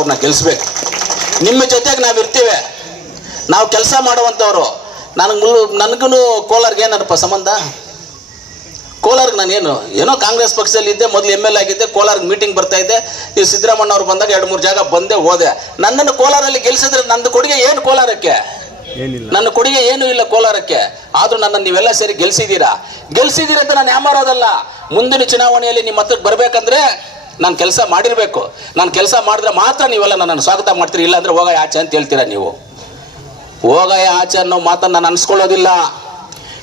ಅವ್ರನ್ನ ಗೆಲ್ಲಿಸ್ಬೇಕು ನಿಮ್ಮ ಜೊತೆಗೆ ನಾವು ಇರ್ತೀವಿ. ನಾವು ಕೆಲಸ ಮಾಡುವಂಥವ್ರು. ನನಗೆ ಮುಲ್ಲು ನನಗೂ ಕೋಲಾರ್ಗೆ ಏನಪ್ಪ ಸಂಬಂಧ? ಕೋಲಾರ್ಗೆ ನಾನೇನು? ಏನೋ ಕಾಂಗ್ರೆಸ್ ಪಕ್ಷದಲ್ಲಿ ಇದ್ದೆ ಮೊದಲು ಎಂ ಎಲ್ ಆಗಿದ್ದೆ ಕೋಲಾರ್ಗೆ ಮೀಟಿಂಗ್ ಬರ್ತಾ ಇದ್ದೆ. ಈ ಸಿದ್ದರಾಮಣ್ಣ ಅವ್ರು ಬಂದಾಗ ಎರಡು ಮೂರು ಜಾಗ ಬಂದೆ ಹೋದೆ. ನನ್ನನ್ನು ಕೋಲಾರಲ್ಲಿ ಗೆಲ್ಸಿದ್ರೆ ನಂದು ಕೊಡುಗೆ ಏನು ಕೋಲಾರಕ್ಕೆ? ನನ್ನ ಕೊಡುಗೆ ಏನು ಇಲ್ಲ ಕೋಲಾರಕ್ಕೆ. ಆದ್ರೂ ನನ್ನ ನೀವೆಲ್ಲ ಸೇರಿ ಗೆಲ್ಸಿದ್ದೀರಾ ಗೆಲ್ಸಿದ್ದೀರಾ ಅಂತ ನಾನು ಯಾಮಾರೋದಲ್ಲ. ಮುಂದಿನ ಚುನಾವಣೆಯಲ್ಲಿ ನಿಮ್ಮ ಹತ್ರಕ್ಕೆ ಬರಬೇಕಂದ್ರೆ ನಾನು ಕೆಲಸ ಮಾಡಿರಬೇಕು. ನಾನು ಕೆಲಸ ಮಾಡಿದ್ರೆ ಮಾತ್ರ ನೀವೆಲ್ಲ ನನ್ನನ್ನು ಸ್ವಾಗತ ಮಾಡ್ತೀರಿ ಇಲ್ಲ ಅಂದ್ರೆ ಹೋಗ ಆಚೆ ಅಂತ ಹೇಳ್ತೀರಾ ನೀವು. ಹೋಗಯ ಆಚೆ ಅನ್ನೋ ಮಾತನ್ನ ನಾನು ಅನ್ಸ್ಕೊಳ್ಳೋದಿಲ್ಲ.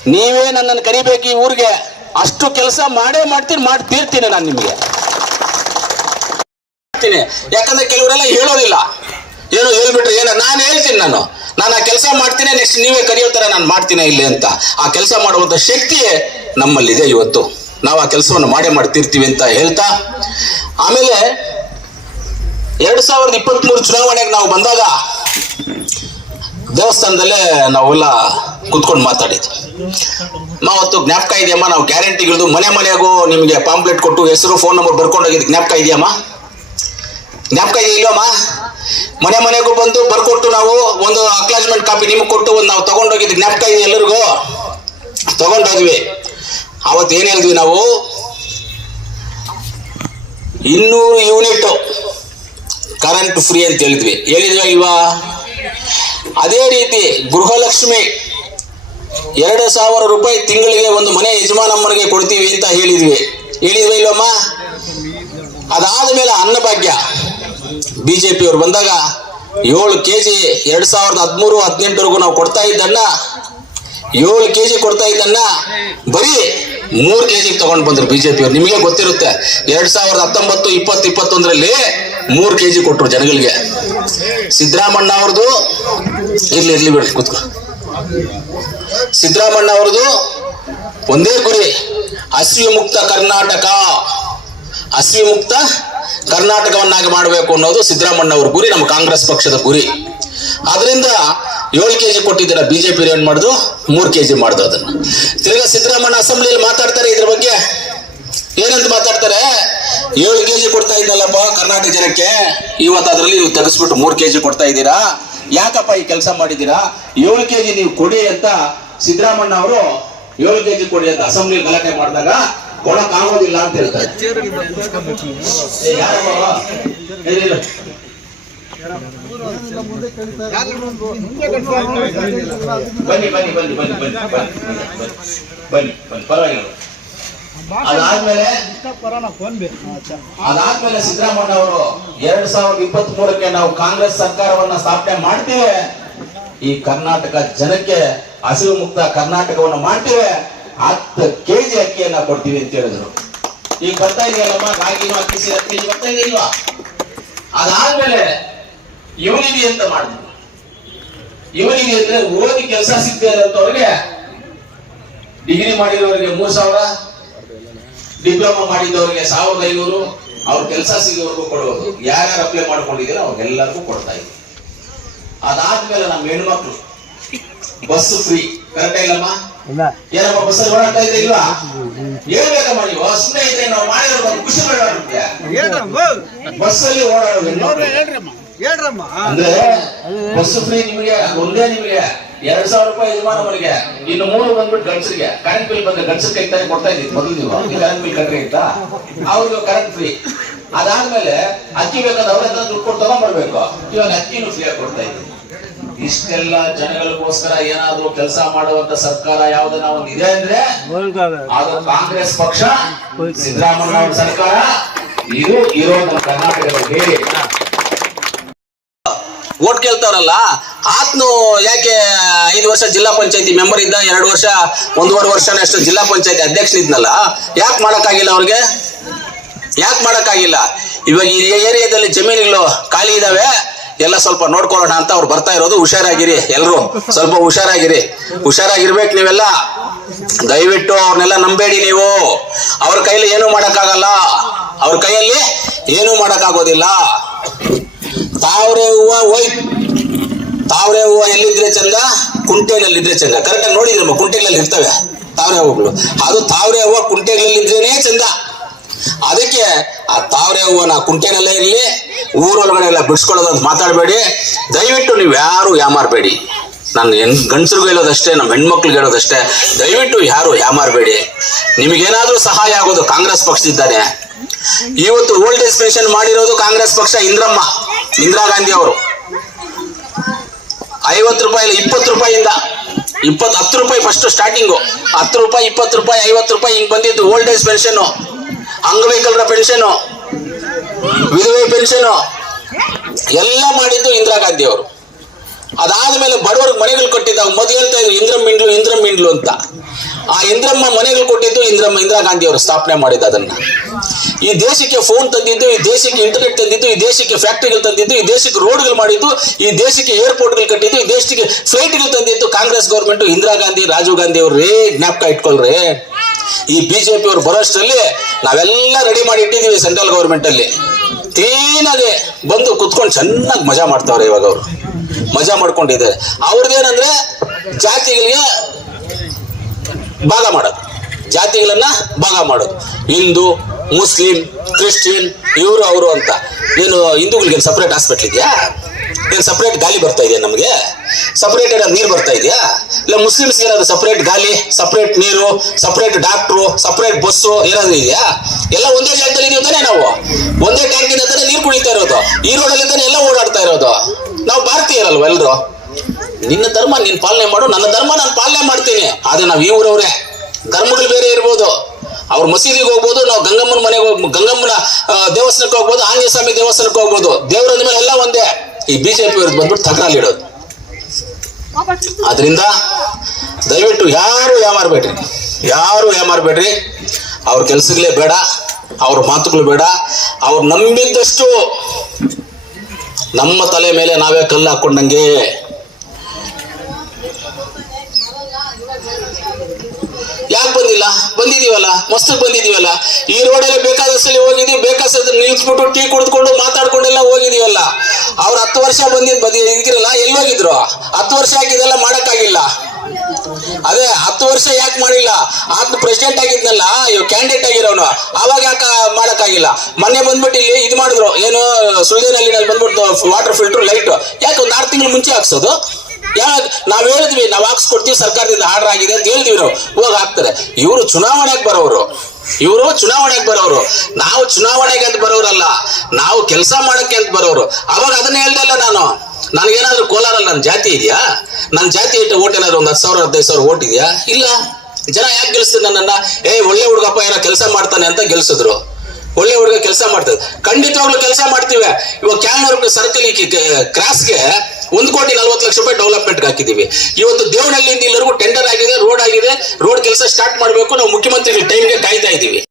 ನೀವೇ ನನ್ನನ್ನು ಕರಿಬೇಕು ಈ ಊರಿಗೆ. ಅಷ್ಟು ಕೆಲಸ ಮಾಡೇ ಮಾಡ್ತೀನಿ, ಮಾಡಿ ತೀರ್ತೀನಿ ನಾನು ನಿಮಗೆ. ಯಾಕಂದ್ರೆ ಕೆಲವರೆಲ್ಲ ಹೇಳೋದಿಲ್ಲ. ಏನು ಹೇಳ್ಬಿಟ್ರೆ ಏನೋ, ನಾನು ಹೇಳ್ತೀನಿ ನಾನು. ನಾನು ಆ ಕೆಲಸ ಮಾಡ್ತೀನಿ ನೆಕ್ಸ್ಟ್ ನೀವೇ ಕರೆಯೋ ಥರ ನಾನು ಮಾಡ್ತೀನಿ ಇಲ್ಲಿ ಅಂತ. ಆ ಕೆಲಸ ಮಾಡುವಂಥ ಶಕ್ತಿ ನಮ್ಮಲ್ಲಿದೆ ಇವತ್ತು. ನಾವು ಆ ಕೆಲಸವನ್ನು ಮಾಡೇ ಮಾಡ್ತಿರ್ತೀವಿ ಅಂತ ಹೇಳ್ತಾ, ಆಮೇಲೆ ಎರಡ್ ಸಾವಿರದ ಇಪ್ಪತ್ತ್ಮೂರು ಚುನಾವಣೆಗೆ ನಾವು ಬಂದಾಗ ದೇವಸ್ಥಾನದಲ್ಲೇ ನಾವೆಲ್ಲ ಕುತ್ಕೊಂಡು ಮಾತಾಡಿದ್ವಿ. ನಾವತ್ತು ಜ್ಞಾಪಕ ಇದೆಯಮ್ಮ, ನಾವು ಗ್ಯಾರಂಟಿಗಳದು ಮನೆ ಮನೆಗೂ ನಿಮಗೆ ಪಾಂಪ್ಲೆಟ್ ಕೊಟ್ಟು ಹೆಸರು, ಫೋನ್ ನಂಬರ್ ಬರ್ಕೊಂಡೋಗಿದ್ದು ಜ್ಞಾಪಕ ಇದೆಯಮ್ಮ? ಜ್ಞಾಪಕ ಇದೆಯಲ್ಲಮ್ಮ ಮನೆ ಮನೆಗೂ ಬಂದು ಬರ್ಕೊಟ್ಟು ನಾವು ಒಂದು ಅಕ್ಲಾಜ್ಮೆಂಟ್ ಕಾಪಿ ನಿಮಗೆ ಕೊಟ್ಟು ಒಂದು ನಾವು ತಗೊಂಡೋಗಿದ್ದು ಜ್ಞಾಪಕ ಇದೆ ಎಲ್ಲರಿಗೂ? ತಗೊಂಡೋದ್ವಿ ಅವತ್ತು ಏನು ಹೇಳಿದ್ವಿ ನಾವು? ಇನ್ನೂರು ಯೂನಿಟ್ ಕರೆಂಟ್ ಫ್ರೀ ಅಂತ ಹೇಳಿದ್ವಿ. ಹೇಳಿದ್ವಿ ಇಲ್ವಾ? ಅದೇ ರೀತಿ ಗೃಹಲಕ್ಷ್ಮಿ ಎರಡು ಸಾವಿರ ರೂಪಾಯಿ ತಿಂಗಳಿಗೆ ಒಂದು ಮನೆ ಯಜಮಾನಮ್ಮನಿಗೆ ಕೊಡ್ತೀವಿ ಅಂತ ಹೇಳಿದ್ವಿ. ಹೇಳಿದ್ವಿ ಇಲ್ವಮ್ಮ ಅದಾದ ಮೇಲೆ ಅನ್ನಭಾಗ್ಯ. ಬಿಜೆಪಿ ಅವರು ಬಂದಾಗ ಏಳು ಕೆ ಜಿ ಎರಡು ಸಾವಿರದ ಹದಿಮೂರು ಹದಿನೆಂಟರವರೆಗೂ ನಾವು ಕೊಡ್ತಾ ಇದ್ದನ್ನ, ಏಳು ಕೆ ಜಿ ಕೊಡ್ತಾ ಇದ್ದನ್ನ ಬರೀ ಮೂರು ಕೆ ಜಿಗೆ ತಗೊಂಡು ಬಂದ್ರು ಬಿಜೆಪಿ ಅವರು. ನಿಮಗೆ ಗೊತ್ತಿರುತ್ತೆ, ಎರಡ್ ಸಾವಿರದ ಹತ್ತೊಂಬತ್ತು, ಇಪ್ಪತ್ತು, ಇಪ್ಪತ್ತೊಂದರಲ್ಲಿ ಮೂರು ಕೆ ಜಿ ಕೊಟ್ಟರು ಜನಗಳಿಗೆ. ಸಿದ್ದರಾಮಣ್ಣ ಅವ್ರದ್ದು, ಇರ್ಲಿ ಇರ್ಲಿ ಬಿಡ್ರಿ, ಕೂತ್ಕೊ. ಸಿದ್ದರಾಮಣ್ಣ ಅವ್ರದ್ದು ಒಂದೇ ಗುರಿ ಹಸಿವಿ ಮುಕ್ತ ಕರ್ನಾಟಕ. ಹಸಿವಿ ಮುಕ್ತ ಕರ್ನಾಟಕವನ್ನಾಗಿ ಮಾಡಬೇಕು ಅನ್ನೋದು ಸಿದ್ದರಾಮಣ್ಣ ಅವ್ರ ಗುರಿ, ನಮ್ಮ ಕಾಂಗ್ರೆಸ್ ಪಕ್ಷದ ಗುರಿ. ಅದರಿಂದ ಏಳು ಕೆ ಜಿ ಕೊಟ್ಟಿದ್ದೀರ, ಬಿಜೆಪಿ ಏನ್ ಮಾಡುದು? ಮೂರು ಕೆ ಜಿ ಮಾಡುದು ಅದನ್ನ. ತಿರ್ಗಾ ಸಿದ್ದರಾಮಣ್ಣ ಅಸೆಂಬ್ಲಿಯಲ್ಲಿ ಮಾತಾಡ್ತಾರೆ ಇದ್ರ ಬಗ್ಗೆ. ಏನಂತ ಮಾತಾಡ್ತಾರೆ? ಏಳು ಕೆ ಜಿ ಕೊಡ್ತಾ ಇದ್ದಲ್ಲಪ್ಪ ಕರ್ನಾಟಕ ಜನಕ್ಕೆ, ಇವತ್ತು ಅದರಲ್ಲಿ ನೀವು ತೆಗೆಸ್ಬಿಟ್ಟು ಮೂರು ಕೆ ಜಿ ಕೊಡ್ತಾ ಇದ್ದೀರಾ? ಯಾಕಪ್ಪ ಈ ಕೆಲಸ ಮಾಡಿದ್ದೀರಾ? ಏಳು ಕೆ ಜಿ ನೀವು ಕೊಡಿ ಅಂತ ಸಿದ್ದರಾಮಣ್ಣ ಅವರು ಏಳು ಕೆ ಜಿ ಕೊಡಿ ಅಂತ ಅಸೆಂಬ್ಲಿ ಗಲಾಟೆ ಮಾಡಿದಾಗ ಕೊಡಕ್ ಆಗೋದಿಲ್ಲ ಅಂತ ಹೇಳ್ತಾರೆ. ಅದಾದ್ಮೇಲೆ ಸಿದ್ದರಾಮಣ್ಣ ಸಿದ್ದರಾಮಯ್ಯ ಅವರು ಎರಡ್ ಸಾವಿರದ ಇಪ್ಪತ್ತ್ ಮೂರಕ್ಕೆ ನಾವು ಕಾಂಗ್ರೆಸ್ ಸರ್ಕಾರವನ್ನ ಸ್ಥಾಪನೆ ಮಾಡ್ತೇವೆ. ಈ ಕರ್ನಾಟಕ ಜನಕ್ಕೆ ಹಸಿರು ಮುಕ್ತ ಕರ್ನಾಟಕವನ್ನ ಮಾಡ್ತೇವೆ. ಹತ್ತು ಕೆಜಿ ಅಕ್ಕಿಯನ್ನ ಕೊಡ್ತೀವಿ ಅಂತ ಹೇಳಿದ್ರು. ಈಗ ಬರ್ತಾ ಇದೆಯಲ್ಲಮ್ಮ? ರಾಗಿನೂ ಅಕ್ಕಿ ಅಕ್ಕಿ ಬರ್ತಾ ಇದೆಯಲ್ವಾ ಅದಾದ್ಮೇಲೆ ಇವನಿಗೆ ಅಂತ ಮಾಡಿದ್ರು. ಇವನಿಗೆ ಅಂದ್ರೆ ಓದಿ ಕೆಲಸ ಸಿಗ್ತಾ ಇರೋಂಥವ್ರಿಗೆ ಡಿಗ್ರಿ ಮಾಡಿರೋರಿಗೆ ಮೂರ್ ಸಾವಿರ ಡಿಪ್ಲೊಮಾ ಮಾಡಿದವರಿಗೆ ಸಾವಿರದ ಐನೂರು ಅವ್ರ ಕೆಲಸ ಸಿಗೋರ್ಗೂ ಕೊಡೋದು. ಯಾರ್ಯಾರು ಅಪ್ಲೈ ಮಾಡ್ಕೊಂಡಿದ್ದೀರೋ ಅವ್ರಿಗೆಲ್ಲರಿಗೂ ಕೊಡ್ತಾ ಇದ್ರು. ಅದಾದ್ಮೇಲೆ ನಮ್ಮ ಹೆಣ್ಮಕ್ಳು ಬಸ್ ಫ್ರೀ ಕರೆಕ್ಟ್ ಇಲ್ಲಮ್ಮ? ಇಲ್ಲ. ಏನಪ್ಪ ಬಸ್ ಓಡಾಡ್ತಾ ಇದೆ ಇಲ್ವಾ? ಹೇಳ್ಬೇಕಮ್ಮ ಮಾಡಿ ಸುಮ್ಮನೆ ಇದ್ರೆ ನಾವು ಮಾಡಿರೋ ಖುಷಿ ಖುಷಿ ಬಸ್ ಅಲ್ಲಿ ಓಡಾಡೋದು ಹೆಣ್ಮಕ್ಳು. ಅಂದ್ರೆ ಬಸ್ ಫ್ರೀ ನಿಮಗೆ ಒಂದೇ ನಿಮಗೆ ಎರಡ್ ಸಾವಿರ ರೂಪಾಯಿ ಯಜಮಾನವರಿಗೆ ಇನ್ನು ಮೂರು ಬಂದ್ಬಿಟ್ಟು ಗಂಡಸರಿಗೆ ಕರೆಂಟ್ ಬಿಲ್ ಬಂದ್ರೆ ಗಂಡಸರ್ ಕೈ ತಾನೇ ಕೊಡ್ತಾ ಇದ್ದೀವಿ ಮೊದಲು ನೀವು. ಕರೆಂಟ್ ಬಿಲ್ ಕಟ್ರಿ ಅಂತ ಅವ್ರಿಗೆ ಕರೆಂಟ್ ಫ್ರೀ ಅದಾದ್ಮೇಲೆ ಅಕ್ಕಿ ಬೇಕಾದ ಅವ್ರ ದುಡ್ಡು ಕೊಟ್ಟು ತಗೊಂಡ್ಬರ್ಬೇಕು. ಇವಾಗ ಅಕ್ಕಿನೂ ಫ್ರೀ ಆಗಿ ಕೊಡ್ತಾ ಇದ್ದೀವಿ ಇಷ್ಟೆಲ್ಲ ಜನಗಳಿಗೋಸ್ಕರ ಏನಾದ್ರೂ ಕೆಲಸ ಮಾಡುವಂತ ಸರ್ಕಾರ ಯಾವ್ದನ್ನ ಒಂದು ಇದೆ ಅಂದ್ರೆ ಅದು ಕಾಂಗ್ರೆಸ್ ಪಕ್ಷ ಸಿದ್ದರಾಮಯ್ಯ ಸರ್ಕಾರ ಇದು ಇರೋ ನಮ್ಮ ಕರ್ನಾಟಕದಲ್ಲಿ ಓಟ್ ಕೇಳ್ತಾರಲ್ಲ ಆತ್ನು ಯಾಕೆ ಐದು ವರ್ಷ ಜಿಲ್ಲಾ ಪಂಚಾಯತಿ ಮೆಂಬರ್ ಇದ್ದ, ಎರಡು ವರ್ಷ, ಒಂದೂವರೆ ವರ್ಷನಷ್ಟು ಜಿಲ್ಲಾ ಪಂಚಾಯತಿ ಅಧ್ಯಕ್ಷನಿದ್ನಲ್ಲ? ಯಾಕೆ ಮಾಡೋಕ್ಕಾಗಿಲ್ಲ ಅವ್ರಿಗೆ? ಯಾಕೆ ಮಾಡೋಕ್ಕಾಗಿಲ್ಲ? ಇವಾಗ ಈ ಏರಿಯಾದಲ್ಲಿ ಜಮೀನುಗಳು ಖಾಲಿ ಇದಾವೆ. ಎಲ್ಲ ಸ್ವಲ್ಪ ನೋಡ್ಕೊಳ್ಳೋಣ ಅಂತ ಅವ್ರು ಬರ್ತಾ ಇರೋದು. ಹುಷಾರಾಗಿರಿ ಎಲ್ರು. ಸ್ವಲ್ಪ ಹುಷಾರಾಗಿರಿ. ಹುಷಾರಾಗಿರ್ಬೇಕು ನೀವೆಲ್ಲ. ದಯವಿಟ್ಟು ಅವ್ರನ್ನೆಲ್ಲ ನಂಬೇಡಿ ನೀವು. ಅವ್ರ ಕೈಯಲ್ಲಿ ಏನು ಮಾಡೋಕ್ಕಾಗಲ್ಲ. ಅವ್ರ ಕೈಯಲ್ಲಿ ಏನು ಮಾಡಕ್ಕಾಗೋದಿಲ್ಲ. ತಾವ್ರೆ ಹೂವ ಹೋಯ್ತು ತಾವ್ರೆ ಹೂವ ಎಲ್ಲಿದ್ರೆ ಚಂದ? ಕುಂಟೆನಲ್ಲಿದ್ರೆ ಚಂದ. ಕರೆಕ್ಟಾಗಿ ನೋಡಿದ್ರಮ್ಮ ಕುಂಟೆಗಳಲ್ಲಿ ಇರ್ತವೆ ತಾವ್ರೆ ಹೂವುಗಳು. ಅದು ತಾವ್ರೆ ಹೂವ ಕುಂಟೆಗಳಲ್ಲಿ ಇದ್ರೇನೆ ಚಂದ. ಅದಕ್ಕೆ ಆ ತಾವರೆ ಹೂವನ ಕುಂಟೆನಲ್ಲೇ ಇರಲಿ ಊರೊಳಗಡೆ ಎಲ್ಲ ಬಿಡಿಸ್ಕೊಳ್ಳೋದು ಅಂತ ಮಾತಾಡಬೇಡಿ. ದಯವಿಟ್ಟು ನೀವು ಯಾರು ಯಾಮಾರಬೇಡಿ. ನಾನು ಹೆಣ್, ಗಂಡಸ್ರಿಗೂ ಹೇಳೋದಷ್ಟೇ, ನಮ್ಮ ಹೆಣ್ಮಕ್ಳಿಗೆ ಹೇಳೋದಷ್ಟೇ. ದಯವಿಟ್ಟು ಯಾರು ಯಾಮಾರಬೇಡಿ. ನಿಮಗೇನಾದರೂ ಸಹಾಯ ಆಗೋದು ಕಾಂಗ್ರೆಸ್ ಪಕ್ಷದಿದ್ದಾನೆ ಇವತ್ತು ಓಲ್ಡ್ ಏಜ್ ಪೆನ್ಷನ್ ಮಾಡಿರೋದು ಕಾಂಗ್ರೆಸ್ ಪಕ್ಷ ಇಂದ್ರಮ್ಮ, ಇಂದಿರಾ ಗಾಂಧಿ ಅವರು. ಐವತ್ತು ರೂಪಾಯಿ, ಇಪ್ಪತ್ತು ರೂಪಾಯಿಂದ ಇಪ್ಪತ್ತು, ಹತ್ತು ರೂಪಾಯಿ ಫಸ್ಟ್ ಸ್ಟಾರ್ಟಿಂಗು ಹತ್ತು ರೂಪಾಯಿ, ಇಪ್ಪತ್ತು ರೂಪಾಯಿ, ಐವತ್ತು ರೂಪಾಯಿ ಹಿಂಗೆ ಬಂದಿದ್ದು ಓಲ್ಡ್ ಏಜ್ ಪೆನ್ಷನ್ ಅಂಗವೈಕಲ್ರ ಪೆನ್ಷನ್ ವಿಧವೆ ಪೆನ್ಷನ್ ಎಲ್ಲ ಮಾಡಿದ್ದು ಇಂದಿರಾ ಗಾಂಧಿ ಅವರು. ಅದಾದ್ಮೇಲೆ ಬಡವರಿಗೆ ಮನೆಗಳು ಕೊಟ್ಟಿದ್ದಾಗ ಮೊದಲು ಹೇಳ್ತಾ ಇದ್ರು ಇಂದ್ರಮ್ಮ ಮಿಂಡ್ಲು ಇಂದ್ರಮ್ಮ ಮಿಂಡ್ಲು ಅಂತ. ಆ ಇಂದ್ರಮ್ಮ ಮನೆಗಳು ಕೊಟ್ಟಿದ್ದು ಇಂದ್ರಮ್ಮ, ಇಂದಿರಾ ಗಾಂಧಿ ಅವರು ಸ್ಥಾಪನೆ ಮಾಡಿದ್ದು ಅದನ್ನ. ಈ ದೇಶಕ್ಕೆ ಫೋನ್ ತಂದಿದ್ದು, ಈ ದೇಶಕ್ಕೆ ಇಂಟರ್ನೆಟ್ ತಂದಿದ್ದು, ಈ ದೇಶಕ್ಕೆ ಫ್ಯಾಕ್ಟರಿಗಳು ತಂದಿದ್ದು, ಈ ದೇಶಕ್ಕೆ ರೋಡ್ಗಳು ಮಾಡಿದ್ದು, ಈ ದೇಶಕ್ಕೆ ಏರ್ಪೋರ್ಟ್ಗಳು ಕಟ್ಟಿದ್ದು, ಈ ದೇಶಕ್ಕೆ ಫ್ಲೈಟ್ಗಳು ತಂದಿದ್ದು ಕಾಂಗ್ರೆಸ್ ಗೌರ್ಮೆಂಟ್ ಇಂದಿರಾ ಗಾಂಧಿ, ರಾಜೀವ್ ಗಾಂಧಿ ಅವರು ರೇ ಜ್ಞಾಪಕ ಇಟ್ಕೊಳ್ರಿ. ಈ ಬಿಜೆಪಿ ಅವರು ಬರೋಷ್ಟರಲ್ಲಿ ನಾವೆಲ್ಲ ರೆಡಿ ಮಾಡಿ ಇಟ್ಟಿದ್ದೀವಿ ಸೆಂಟ್ರಲ್ ಗೌರ್ಮೆಂಟ್ ಅಲ್ಲಿ. ಕ್ಲೀನಾಗಿ ಬಂದು ಕುತ್ಕೊಂಡು ಚೆನ್ನಾಗಿ ಮಜಾ ಮಾಡ್ತಾವ್ರೆ ಇವಾಗ ಅವರು. ಮಜಾ ಮಾಡ್ಕೊಂಡಿದ್ದಾರೆ ಅವ್ರದ್ದೇನಂದ್ರೆ ಜಾತಿಗಳಿಗೆ ಭಾಗ ಮಾಡೋದು. ಜಾತಿಗಳನ್ನ ಭಾಗ ಮಾಡೋದು. ಹಿಂದೂ, ಮುಸ್ಲಿಂ, ಕ್ರಿಶ್ಚಿಯನ್, ಇವರು ಅವರು ಅಂತ. ನೀನು ಹಿಂದೂಗಳಿಗೆ ಸಪ್ರೇಟ್ ಹಾಸ್ಪಿಟ್ಲ್ ಇದೆಯಾ? ಏನು ಸಪ್ರೇಟ್ ಗಾಲಿ ಬರ್ತಾ ಇದೆಯಾ ನಮಗೆ? ಸಪ್ರೇಟ್ ಏನಾದ್ರು ನೀರು ಬರ್ತಾ ಇದೆಯಾ? ಇಲ್ಲ ಮುಸ್ಲಿಮ್ಸ್ ಏನಾದ್ರು ಸಪ್ರೇಟ್ ಗಾಲಿ ಸಪ್ರೇಟ್ ನೀರು ಸಪ್ರೇಟ್ ಡಾಕ್ಟ್ರು ಸಪ್ರೇಟ್ ಬಸ್ಸು ಏನಾದ್ರು ಇದೆಯಾ? ಎಲ್ಲ ಒಂದೇ ಜಾಗದಲ್ಲಿ ಇದೀವಿ ತಾನೇ ನಾವು. ಒಂದೇ ಟ್ಯಾಂಕಿಂದ ತಾನೇ ನೀರು ಕುಡಿತಾ ಇರೋದು. ಈ ರೋಡಲ್ಲಿ ತಾನೇ ಎಲ್ಲ ಓಡಾಡ್ತಾ ಇರೋದು. ನಾವು ಎಲ್ರು? ನಿನ್ನ ಧರ್ಮ ನೀನ್ ಪಾಲನೆ ಮಾಡು, ನನ್ನ ಧರ್ಮ ನಾನು ಪಾಲನೆ ಮಾಡ್ತೀನಿ. ಆದ್ರೆ ನಾವು ಈ ಊರವ್ರೆ, ಧರ್ಮಗಳು ಬೇರೆ ಇರ್ಬೋದು. ಅವ್ರ ಮಸೀದಿಗೆ ಹೋಗ್ಬೋದು, ನಾವು ಗಂಗಮ್ಮನ ಮನೆಗೆ ಹೋಗ್, ಗಂಗಮ್ಮನ ದೇವಸ್ಥಾನಕ್ಕೆ ಹೋಗ್ಬೋದು ಆಂಜನೇಯ ಸ್ವಾಮಿ ದೇವಸ್ಥಾನಕ್ಕೆ ಹೋಗ್ಬೋದು. ದೇವರ ಮೇಲೆ ಎಲ್ಲ ಒಂದೇ. ಈ ಬಿಜೆಪಿ ಅವ್ರದ್ದು ಬಂದ್ಬಿಟ್ಟು ತಕರಾಲಿ ಇಡೋದು. ಆದ್ರಿಂದ ದಯವಿಟ್ಟು ಯಾರು ಯಾಮಾರ್ಬೇಡ್ರಿ? ಯಾರು ಯಾಮಾರ್ಬೇಡ್ರಿ? ಅವ್ರ ಕೆಲ್ಸಗಳೇ ಬೇಡ, ಅವ್ರ ಮಾತುಗಳು ಬೇಡ, ಅವ್ರು ನಂಬಿದ್ದಷ್ಟು ನಮ್ಮ ತಲೆ ಮೇಲೆ ನಾವೇ ಕಲ್ಲು ಹಾಕೊಂಡಂಗೆ. ಯಾಕೆ ಬಂದಿಲ್ಲ? ಬಂದಿದೀವಲ್ಲ ಮಸ್ತ್ ಬಂದಿದೀವಲ್ಲ ಈ ರೋಡಲ್ಲಿ ಬೇಕಾದಷ್ಟಲ್ಲಿ ಹೋಗಿದೀವಿ ಬೇಕಾದಷ್ಟು ನಿಲ್ಸ್ಬಿಟ್ಟು ಟೀ ಕುಡಿದ್ಕೊಂಡು ಮಾತಾಡ್ಕೊಂಡೆಲ್ಲ ಹೋಗಿದೀವಲ್ಲ ಅವ್ರು ಹತ್ತು ವರ್ಷ ಬಂದಿದ್ ಬಂದಿ ಇದ್ರಲ್ಲ, ಎಲ್ಲಿ ಹೋಗಿದ್ರು? ಹತ್ತು ವರ್ಷ ಆಗಿದೆಲ್ಲ ಮಾಡೋಕ್ಕಾಗಿಲ್ಲ. ಹತ್ತು ವರ್ಷ ಯಾಕೆ ಮಾಡಿಲ್ಲ? ಆತ ಪ್ರೆಸಿಡೆಂಟ್ ಆಗಿದ್ನಲ್ಲ ಇವ್ ಕ್ಯಾಂಡಿಡೇಟ್ ಆಗಿರೋನು. ಅವಾಗ ಯಾಕೆ ಮಾಡಕ್ಕಾಗಿಲ್ಲ? ಮೊನ್ನೆ ಬಂದ್ಬಿಟ್ಟು ಇಲ್ಲಿ ಇದು ಮಾಡಿದ್ರು, ಏನು ಸುಳ್ಳಿನಲ್ಲಿ ಬಂದ್ಬಿಟ್ಟು ವಾಟರ್ ಫಿಲ್ಟರ್ ಲೈಟ್ ಯಾಕೆ ಒಂದು ಆರು ತಿಂಗಳು ಮುಂಚೆ ಹಾಕ್ಸೋದು? ಯಾಕೆ ನಾವ್ ಹೇಳಿದ್ವಿ, ನಾವ್ ಹಾಕ್ಸ್ಕೊಡ್ತೀವಿ, ಸರ್ಕಾರದಿಂದ ಆರ್ಡರ್ ಆಗಿದೆ ಅಂತ ಹೇಳ್ತೀವಿ ನಾವು. ಇವಾಗ ಹಾಕ್ತಾರೆ. ಇವರು ಚುನಾವಣೆಗೆ ಬರೋರು. ಇವರು ಚುನಾವಣೆಗೆ ಬರೋರು. ನಾವು ಚುನಾವಣೆಗೆ ಅಂತ ಬರೋರಲ್ಲ. ನಾವು ಕೆಲಸ ಮಾಡಕ್ಕೆ ಅಂತ ಬರೋರು. ಅವಾಗ ಅದನ್ನ ಹೇಳ್ದಲ್ಲ ನಾನು. ನನಗೇನಾದ್ರೂ ಕೋಲಾರಲ್ಲಿ ನನ್ನ ಜಾತಿ ಇದೆಯಾ? ನನ್ನ ಜಾತಿ ಇಟ್ಟು ಓಟ್ ಏನಾದ್ರು ಒಂದು ಹತ್ತು ಸಾವಿರ, ಹದಿನೈದು ಸಾವಿರ ಓಟ್ ಇದೆಯಾ? ಇಲ್ಲ. ಜನ ಯಾಕೆ ಗೆಲ್ಸಿದ್ರು ನನ್ನನ್ನ? ಏ, ಒಳ್ಳೆ ಹುಡುಗಪ್ಪ ಏನೋ ಕೆಲಸ ಮಾಡ್ತಾನೆ ಅಂತ ಗೆಲ್ಸಿದ್ರು. ಒಳ್ಳೆ ಹುಡುಗ ಕೆಲಸ ಮಾಡ್ತದೆ. ಖಂಡಿತವಾಗ್ಲೂ ಕೆಲಸ ಮಾಡ್ತೀವಿ. ಇವಾಗ ಕ್ಯಾಲ್ನೂರು ಸರ್ಕಲ್ ಕ್ರಾಸ್ಗೆ ಒಂದು ಕೋಟಿ ನಲ್ವತ್ತು ಲಕ್ಷ ರೂಪಾಯಿ ಡೆವಲಪ್ಮೆಂಟ್ ಹಾಕಿದೀವಿ ಇವತ್ತು ದೇವನಹಳ್ಳಿಯಿಂದ ಇಲ್ಲಿವರೆಗೂ ಟೆಂಡರ್ ಆಗಿದೆ ರೋಡ್ ಆಗಿದೆ. ರೋಡ್ ಕೆಲಸ ಸ್ಟಾರ್ಟ್ ಮಾಡಬೇಕು ನಾವು ಮುಖ್ಯಮಂತ್ರಿ ಟೈಮ್ಗೆ ಕಾಯ್ತಾ ಇದ್ದೀವಿ.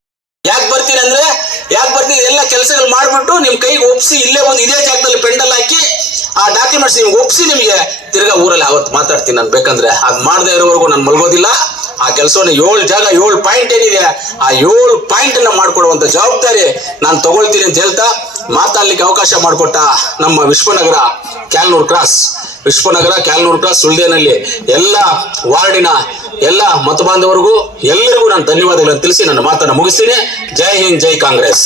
ಯಾಕೆ ಬರ್ತೀನಿ ಅಂದ್ರೆ ಯಾಕೆ ಬರ್ತೀನಿ ಎಲ್ಲ ಕೆಲಸಗಳು ಮಾಡಿಬಿಟ್ಟು ನಿಮ್ಮ ಕೈಗೆ ಒಪ್ಸಿ ಇಲ್ಲೇ ಒಂದು ಇದೇ ಜಾಗದಲ್ಲಿ ಪೆಂಡಲ್ ಹಾಕಿ ಆ ಡಾಕ್ಯುಮೆಂಟ್ಸ್ ನಿಮ್ಗೆ ಒಪ್ಸಿ ನಿಮಗೆ ತಿರ್ಗಾ ಊರಲ್ಲಿ ಅವತ್ತು ಮಾತಾಡ್ತೀನಿ ನಾನು. ಬೇಕಂದ್ರೆ ಅದು ಮಾಡದೇ ಇರೋವರೆಗೂ ನಾನು ಮಲ್ಗೋದಿಲ್ಲ. ಆ ಕೆಲಸವನ್ನು ಏಳು ಜಾಗ, ಏಳು ಪಾಯಿಂಟ್ ಏನಿದೆ, ಆ ಏಳು ಪಾಯಿಂಟ್ ಅನ್ನ ಜವಾಬ್ದಾರಿ ನಾನು ತಗೊಳ್ತೀನಿ ಅಂತ ಹೇಳ್ತಾ ಮಾತಾಡ್ಲಿಕ್ಕೆ ಅವಕಾಶ ಮಾಡಿಕೊಟ್ಟ ನಮ್ಮ ವಿಶ್ವನಗರ ಕ್ಯಾಲ್ನೂರ್ ಕ್ರಾಸ್ ವಿಶ್ವನಗರ ಕ್ಯಾಲ್ನೂರ್ ಕ್ರಾಸ್ ಸುಳ್ದೇನಲ್ಲಿ ಎಲ್ಲ ವಾರ್ಡಿನ ಎಲ್ಲ ಮತ ಬಾಂಧವರಿಗೂ ಎಲ್ಲರಿಗೂ ನಾನು ಧನ್ಯವಾದಗಳನ್ನು ತಿಳಿಸಿ ನನ್ನ ಮಾತನ್ನು ಮುಗಿಸ್ತೀನಿ. ಜೈ ಹಿಂದ್, ಜೈ ಕಾಂಗ್ರೆಸ್.